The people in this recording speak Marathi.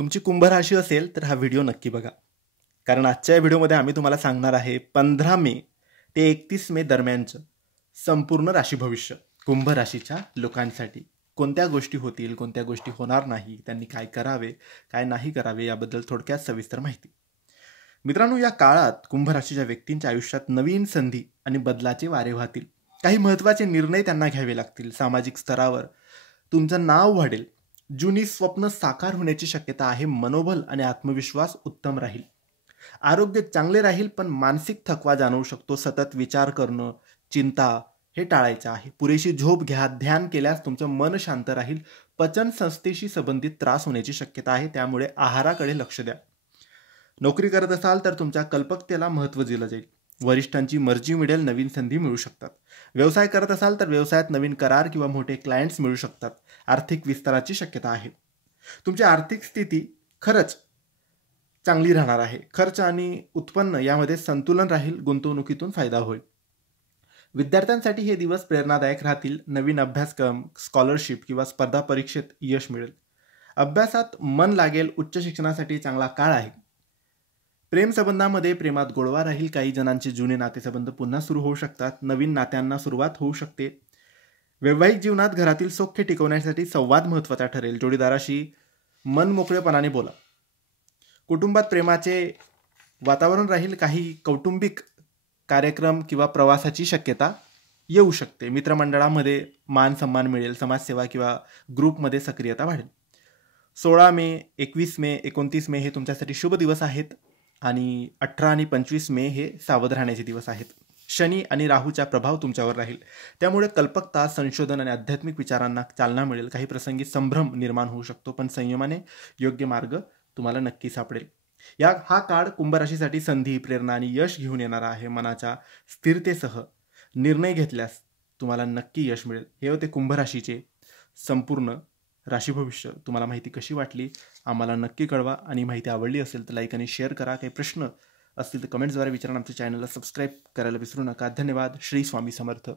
तुमची कुंभ राशी असेल तर हा व्हिडिओ नक्की बघा. कारण आजच्या व्हिडिओमध्ये आम्ही तुम्हाला सांगणार आहे 15 मे ते 31 मे दरम्यानचं संपूर्ण राशी भविष्य कुंभ राशीच्या लोकांसाठी. कोणत्या गोष्टी होतील, कोणत्या गोष्टी होणार नाही, त्यांनी काय करावे, काय नाही करावे याबद्दल थोडक्यात सविस्तर माहिती. मित्रांनो, या काळात कुंभ राशीच्या व्यक्तींच्या आयुष्यात नवीन संधी आणि बदलाचे वारे वाहतील. काही महत्त्वाचे निर्णय त्यांना घ्यावे लागतील. सामाजिक स्तरावर तुमचं नाव वाढेल. जुनी स्वप्न साकार होण्याची शक्यता आहे. मनोबल आणि आत्मविश्वास उत्तम राहील. आरोग्य चांगले राहील, पण मानसिक थकवा जाणवू शकतो. सतत विचार करणं, चिंता हे टाळायचं आहे. पुरेशी झोप घ्या. ध्यान केल्यास तुमचं मन शांत राहील. पचन संस्थेशी संबंधित त्रास होण्याची शक्यता आहे, त्यामुळे आहाराकडे लक्ष द्या. नोकरी करत असाल तर तुमच्या कल्पकतेला महत्त्व दिलं जाईल. वरिष्ठांची मर्जी मिळेल. नवीन संधी मिळू शकतात. व्यवसाय करत असाल तर व्यवसायात नवीन करार किंवा मोठे क्लायंट्स मिळू शकतात. आर्थिक विस्ताराची शक्यता आहे. तुमची आर्थिक स्थिती खरंच चांगली राहणार आहे. खर्च आणि उत्पन्न यामध्ये संतुलन राहील. गुंतवणुकीतून फायदा होईल. विद्यार्थ्यांसाठी हे दिवस प्रेरणादायक राहतील. नवीन अभ्यासक्रम, स्कॉलरशिप किंवा स्पर्धा परीक्षेत यश मिळेल. अभ्यासात मन लागेल. उच्च शिक्षणासाठी चांगला काळ आहे. प्रेम संबंधामध्ये प्रेमात गोडवा राहील. काही जणांचे जुने नातेसंबंध पुन्हा सुरू होऊ शकतात. नवीन नात्यांना सुरुवात होऊ शकते. वैवाहिक जीवनात घरातील सौख्य टिकवण्यासाठी संवाद महत्त्वाचा ठरेल. जोडीदाराशी मन मोकळेपणाने बोला. कुटुंबात प्रेमाचे वातावरण राहील. काही कौटुंबिक कार्यक्रम किंवा प्रवासाची शक्यता येऊ शकते. मित्रमंडळामध्ये मान सन्मान मिळेल. समाजसेवा किंवा ग्रुपमध्ये सक्रियता वाढेल. 16 मे, 21 मे, 29 मे हे तुमच्यासाठी शुभ दिवस आहेत आणि 18 आणि 25 मे हे सावध राहण्याचे दिवस आहेत. शनी आणि राहूचा प्रभाव तुमच्यावर राहील, त्यामुळे कल्पकता, संशोधन आणि आध्यात्मिक विचारांना चालना मिळेल. काही प्रसंगी संभ्रम निर्माण होऊ शकतो, पण संयमाने योग्य मार्ग तुम्हाला नक्की सापडेल. हा काळ कुंभ राशीसाठी संधी, प्रेरणा आणि यश घेऊन येणारा आहे. मनाच्या स्थिरतेसह निर्णय घेतल्यास तुम्हाला नक्की यश मिळेल. हे होते कुंभ राशीचे संपूर्ण राशी भविष्य. तुम्हाला माहिती कशी वाटली आम्हाला नक्की कळवा, आणि माहिती आवडली असेल तर लाईक आणि शेअर करा. काही प्रश्न असतील तर कमेंट्सद्वारे विचारा. आमच्या चॅनलला सबस्क्राईब करायला विसरू नका. धन्यवाद. श्री स्वामी समर्थ.